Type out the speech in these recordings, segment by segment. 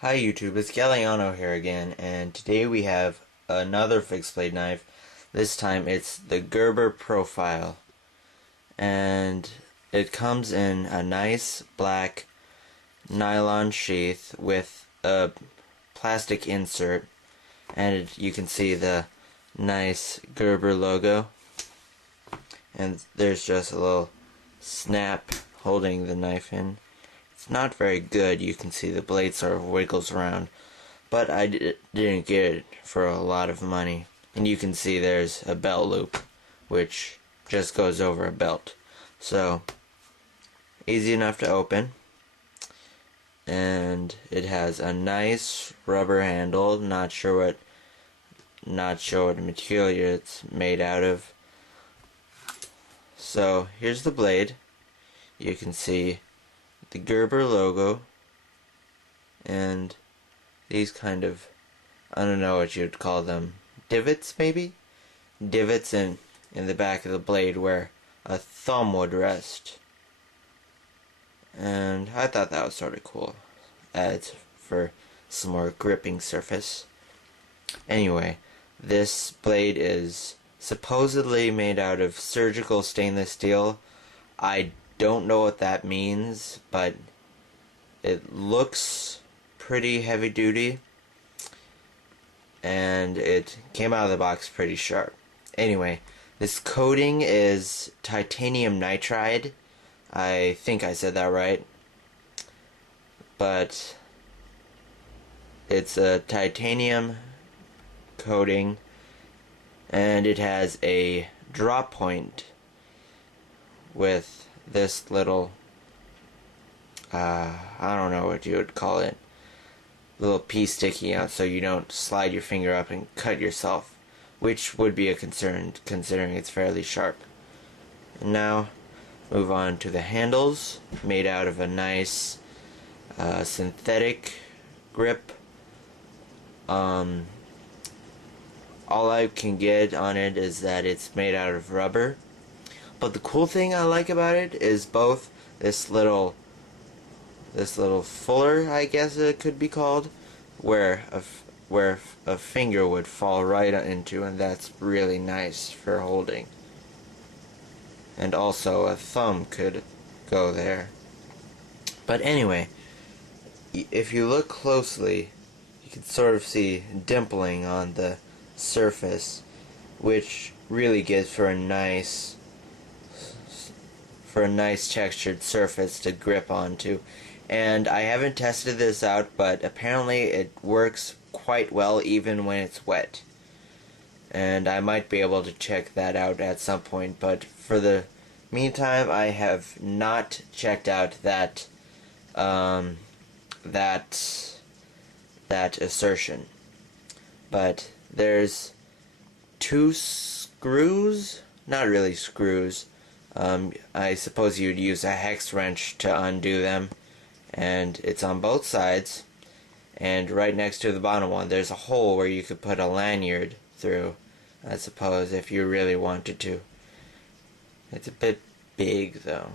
Hi YouTube, it's Galliano here again, and today we have another fixed blade knife. This time it's the Gerber Profile, and it comes in a nice black nylon sheath with a plastic insert, and you can see the nice Gerber logo, and there's just a little snap holding the knife in. It's not very good. You can see the blade sort of wiggles around, but I didn't get it for a lot of money. And you can see there's a belt loop, which just goes over a belt. So, easy enough to open. And it has a nice rubber handle. Not sure what material it's made out of. So, here's the blade. You can see the Gerber logo and these kind of, I don't know what you'd call them, divots maybe? Divots in the back of the blade where a thumb would rest. And I thought that was sort of cool. Adds for some more gripping surface. Anyway, this blade is supposedly made out of surgical stainless steel. I don't know what that means, but it looks pretty heavy duty, and it came out of the box pretty sharp. Anyway, this coating is titanium nitride. I think I said that right, but it's a titanium coating, and it has a drop point with this little, I don't know what you would call it, little piece sticking out so you don't slide your finger up and cut yourself, which would be a concern considering it's fairly sharp. And now, move on to the handles, made out of a nice synthetic grip. All I can get on it is that it's made out of rubber. But the cool thing I like about it is both this little fuller, I guess it could be called, where a finger would fall right into, and that's really nice for holding. And also a thumb could go there. But anyway, if you look closely, you can sort of see dimpling on the surface, which really gives for a nice textured surface to grip onto. And I haven't tested this out, but apparently it works quite well even when it's wet. And I might be able to check that out at some point, but for the meantime I have not checked out that assertion. But there's two screws, not really screws, I suppose you'd use a hex wrench to undo them, and it's on both sides, and right next to the bottom one there's a hole where you could put a lanyard through, I suppose, if you really wanted to. It's a bit big though,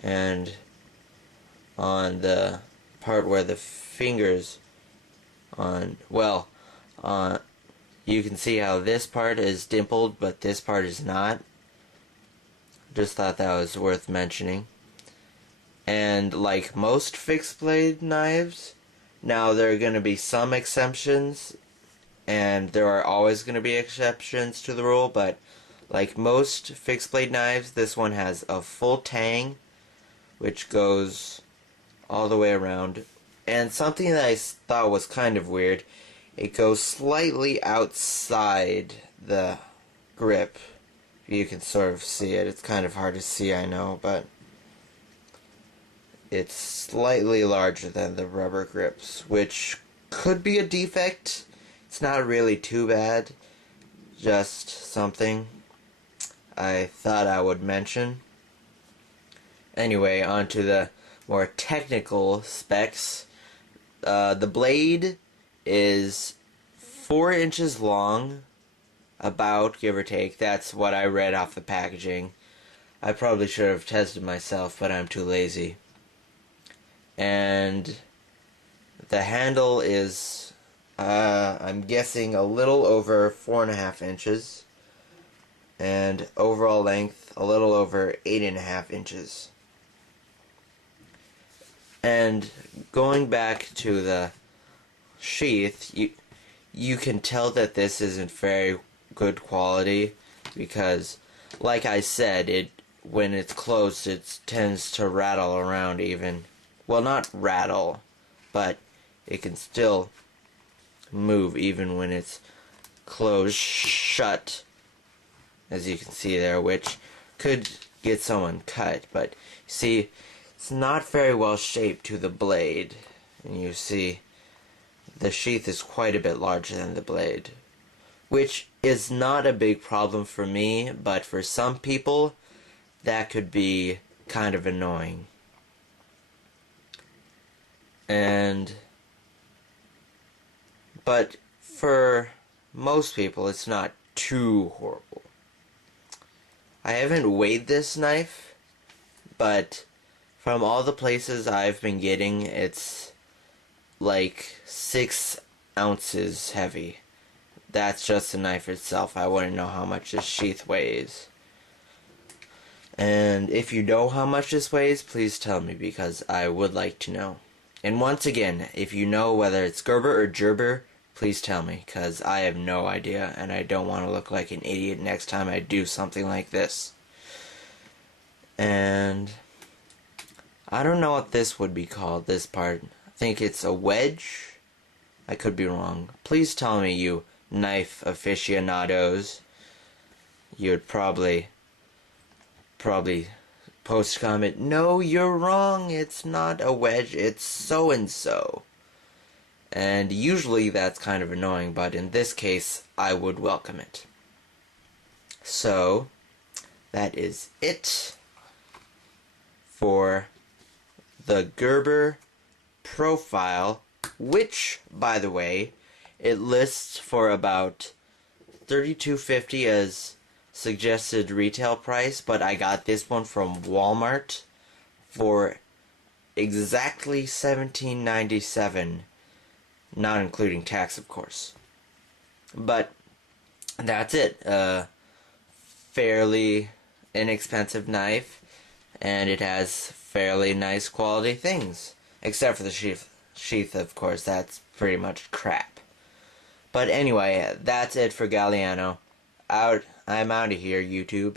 and on the part where the fingers you can see how this part is dimpled but this part is not. Just thought that was worth mentioning. And like most fixed blade knives, now there are going to be some exceptions, and there are always going to be exceptions to the rule, but like most fixed blade knives, this one has a full tang, which goes all the way around. And something that I thought was kind of weird, it goes slightly outside the grip. You can sort of see it. It's kind of hard to see, I know, but it's slightly larger than the rubber grips, which could be a defect. It's not really too bad, just something I thought I would mention. Anyway, on to the more technical specs. The blade is 4 inches long, about, give or take. That's what I read off the packaging. I probably should have tested myself, but I'm too lazy. And The handle is, I'm guessing, a little over 4.5 inches. And overall length, a little over 8.5 inches. And going back to the sheath, you can tell that this isn't very good quality because, like I said, when it's closed, it tends to rattle around even. Well, not rattle, but it can still move even when it's closed shut, as you can see there, which could get someone cut. But see, it's not very well shaped to the blade, and you see the sheath is quite a bit larger than the blade, which is not a big problem for me, but for some people that could be kind of annoying. But for most people it's not too horrible. I haven't weighed this knife, but from all the places I've been getting, it's like 6 ounces heavy. That's just the knife itself. I wouldn't know how much this sheath weighs. And if you know how much this weighs, please tell me, because I would like to know. And once again, if you know whether it's Gerber or Gerber, please tell me, because I have no idea, and I don't want to look like an idiot next time I do something like this. And I don't know what this would be called, this part. I think it's a wedge? I could be wrong. Please tell me, you knife aficionados. You would probably post comment, no, you're wrong, it's not a wedge, it's so-and-so. And usually that's kind of annoying, but in this case, I would welcome it. So, that is it for the Gerber Profile, which, by the way, it lists for about $32.50 as suggested retail price, but I got this one from Walmart for exactly $17.97, not including tax, of course. But that's it. Fairly inexpensive knife, and it has fairly nice quality things, except for the sheath, of course. That's pretty much crap. But anyway, that's it for Galliano. I'm out of here, YouTube.